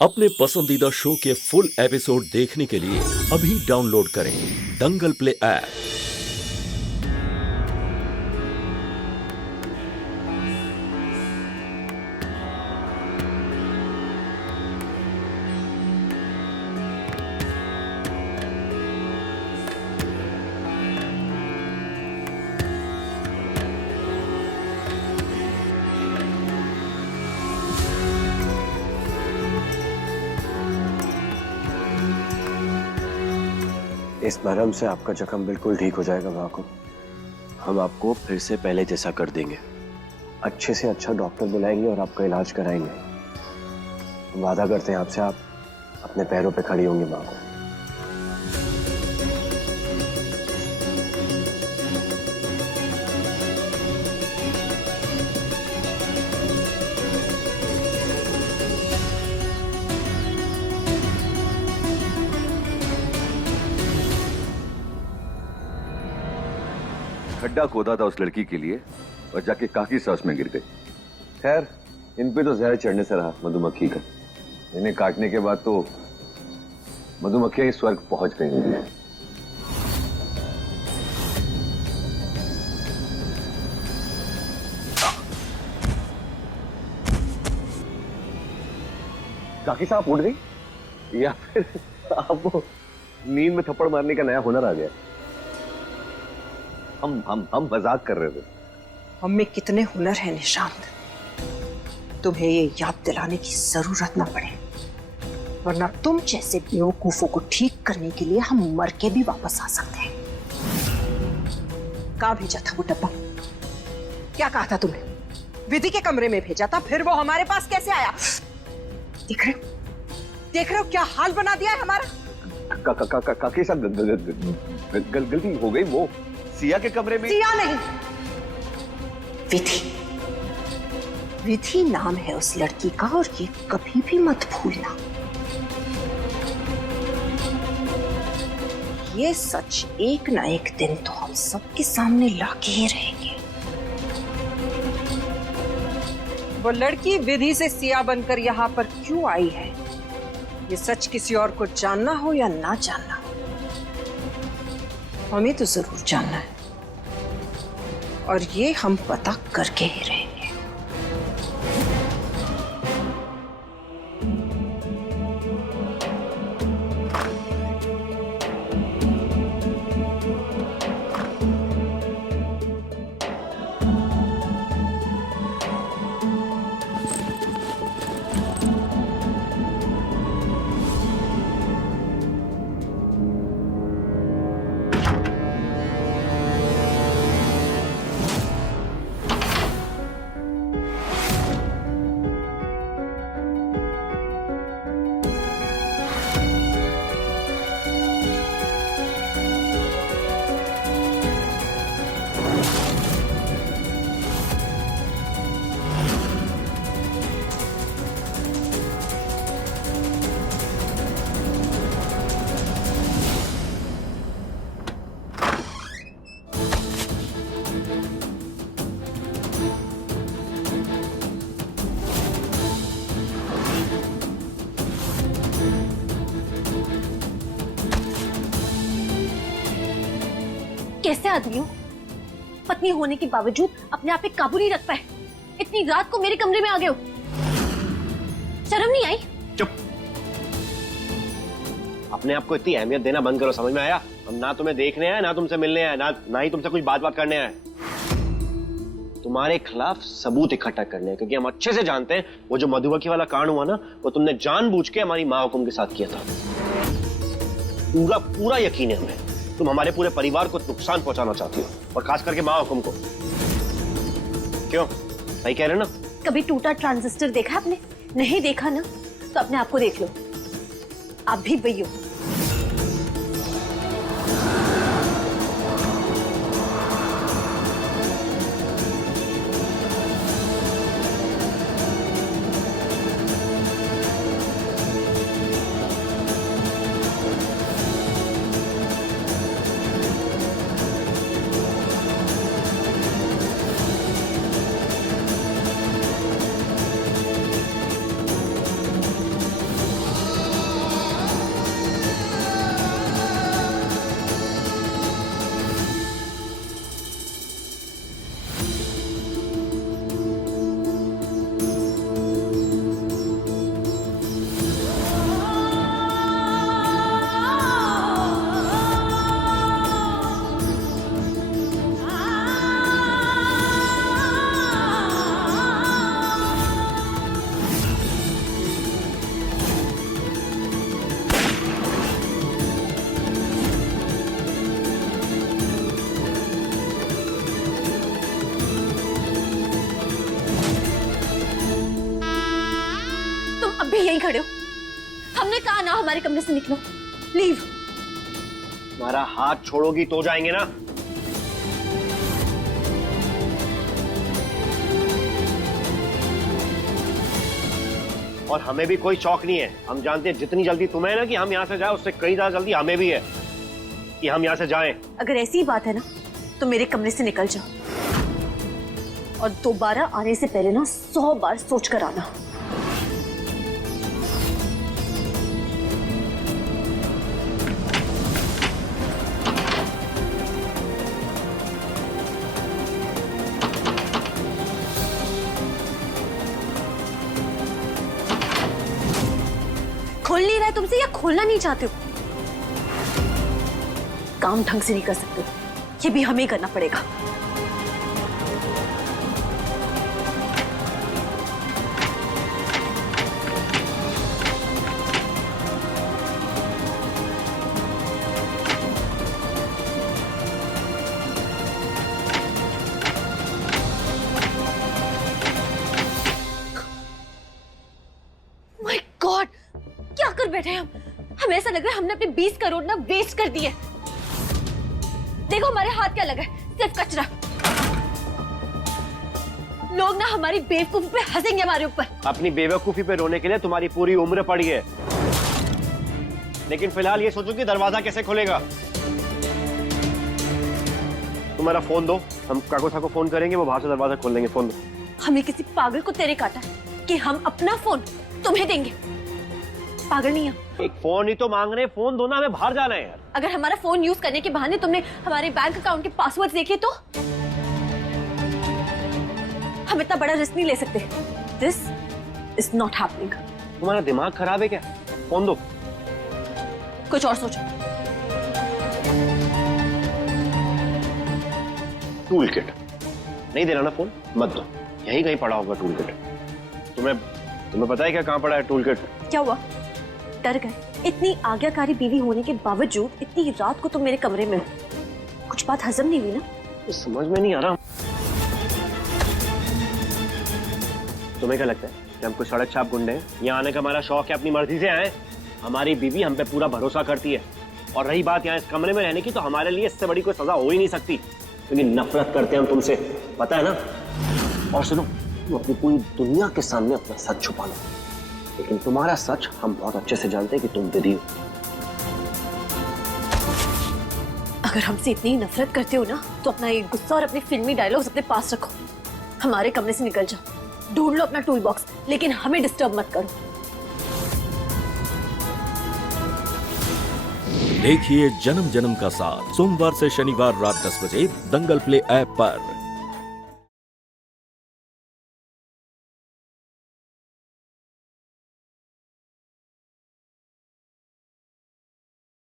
अपने पसंदीदा शो के फुल एपिसोड देखने के लिए अभी डाउनलोड करें दंगल प्ले ऐप। इस मरहम से आपका जख्म बिल्कुल ठीक हो जाएगा बाको। हम आपको फिर से पहले जैसा कर देंगे। अच्छे से अच्छा डॉक्टर बुलाएंगे और आपका इलाज कराएंगे। हम वादा करते हैं आपसे, आप अपने पैरों पे खड़ी होंगी माँ को। खड्डा खोदा था उस लड़की के लिए और जाके काकी सांस में गिर गई। खैर, इन पे तो जहर चढ़ने से रहा मधुमक्खी का। इन्हें काटने के बाद तो मधुमक्खियां ही स्वर्ग पहुंच गई होंगी। काकी साहब उठ गई या फिर आपको नींद में थप्पड़ मारने का नया हुनर आ गया? हम मजाक कर रहे थे। हम में कितने हुनर हैं निशांत, तुम्हें ये याद दिलाने की जरूरत ना पड़े, वरना तुम जैसे बेवकूफों को ठीक करने के लिए हम मर के भी वापस आ सकते हैं। कहाँ भेजा था वो डब्बा? क्या कहा था तुमने? विधि के कमरे में भेजा था, फिर वो हमारे पास कैसे आया? देख रहे हो क्या हाल बना दिया है हमारा? काकी साहब गलती हो गई। वो सिया के कमरे में। सिया नहीं, विधि। विधि नाम है उस लड़की का, और ये कभी भी मत भूलना। ये सच एक ना एक दिन तो हम सबके सामने लाके ही रहेंगे। वो लड़की विधि से सिया बनकर यहाँ पर क्यों आई है, ये सच किसी और को जानना हो या ना जानना हो, हमें तो जरूर जानना है, और ये हम पता करके ही रहेंगे। कैसे आदमी हो? पत्नी होने के बावजूद अपने आप पे काबू नहीं रख पाए। इतनी रात को मेरे कमरे में आ गए हो, शर्म नहीं आई? चुप। अपने आप को इतनी अहमियत देना बंद करो, समझ में आया? हम ना तुम्हें देखने आए, ना तुमसे मिलने आए, ना ही तुमसे कुछ बात करने आए। तुम्हारे खिलाफ सबूत इकट्ठा करने हैं, क्योंकि हम अच्छे से जानते हैं वो जो मधुमक्खी वाला कांड हुआ ना, वो तुमने जानबूझ के हमारी माँ हुकुम के साथ किया था। पूरा यकीन है हमें, तुम हमारे पूरे परिवार को नुकसान पहुंचाना चाहती हो, और खास करके माँ हुकुम को। क्यों, सही कह रहे ना? कभी टूटा ट्रांजिस्टर देखा आपने? नहीं देखा ना, तो अपने आप को देख लो, आप भी वही हो। खड़े हो? हमने कहा ना हमारे कमरे से निकलो। लीव। हमारा हाथ छोड़ोगी तो जाएंगे ना। और हमें भी कोई शौक नहीं है। हम जानते हैं जितनी जल्दी तुम्हें ना कि हम यहां से जाए, उससे कई ज्यादा जल्दी हमें भी है कि हम यहां से जाएं। अगर ऐसी बात है ना तो मेरे कमरे से निकल जाओ और दोबारा आने से पहले ना 100 बार सोच कर आना। खोल नहीं रहा है तुमसे या खोलना नहीं चाहते हो? काम ढंग से नहीं कर सकते, ये भी हमें करना पड़ेगा। माय गॉड, क्या कर बैठे हैं हम? हमें ऐसा लग रहा है हमने अपने 20 करोड़ ना वेस्ट कर दिए। देखो हमारे हाथ क्या लगा है, सिर्फ कचरा। लोग ना हमारी बेवकूफी पे हंसेंगे हमारे ऊपर। अपनी बेवकूफी पे रोने के लिए तुम्हारी पूरी उम्र पड़ी है, लेकिन फिलहाल ये सोचो कि दरवाजा कैसे खुलेगा। तुम्हारा फोन दो, हम काको को फोन करेंगे, वो बाहर से दरवाजा खोल लेंगे। फोन दो। हमें किसी पागल को तेरे काटा है कि हम अपना फोन तुम्हें देंगे? पागल नहीं है। एक फोन ही तो मांग रहे, फोन दो ना, हमें बाहर जाना है यार। अगर हमारा फोन यूज करने के बहाने तुमने हमारे बैंक अकाउंट के पासवर्ड देखे तो हम इतना बड़ा रिस्क नहीं ले सकते। This is not happening. तुम्हारा दिमाग खराब है क्या? फोन दो। कुछ और सोचो। टूल किट नहीं देना ना, फोन मत दो, यही कहीं पड़ा होगा टूल किट। तुम्हें पता है क्या कहाँ पड़ा है टूल किट? क्या हुआ? डर गए? इतनी आज्ञाकारी बीवी होने के बावजूद इतनी रात को तुम मेरे कमरे में हो, कुछ बात हजम नहीं हुई ना? तो समझ में नहीं आ रहा। तुम्हें क्या लगता है कि हम कोई सड़क छाप गुंडे हैं? यहाँ आने का हमारा शौक है, अपनी मर्जी से आए। हमारी बीवी हम पे पूरा भरोसा करती है, और रही बात यहाँ इस कमरे में रहने की, तो हमारे लिए इससे बड़ी कोई सजा हो ही नहीं सकती, क्योंकि नफरत करते हैं हम तुमसे, पता है ना। और सुनो, तुम अपनी पूरी दुनिया के सामने अपना सच छुपा लो, लेकिन तुम्हारा सच हम बहुत अच्छे से जानते हैं कि तुम विधि हो। अगर हमसे इतनी नफरत करते हो ना तो अपना ये गुस्सा और अपने फिल्मी डायलॉग्स अपने पास रखो। हमारे कमरे से निकल जाओ, ढूंढ लो अपना टूल बॉक्स, लेकिन हमें डिस्टर्ब मत करो। देखिए जन्म जन्म का साथ सोमवार से शनिवार रात 10 बजे दंगल प्ले ऐप पर।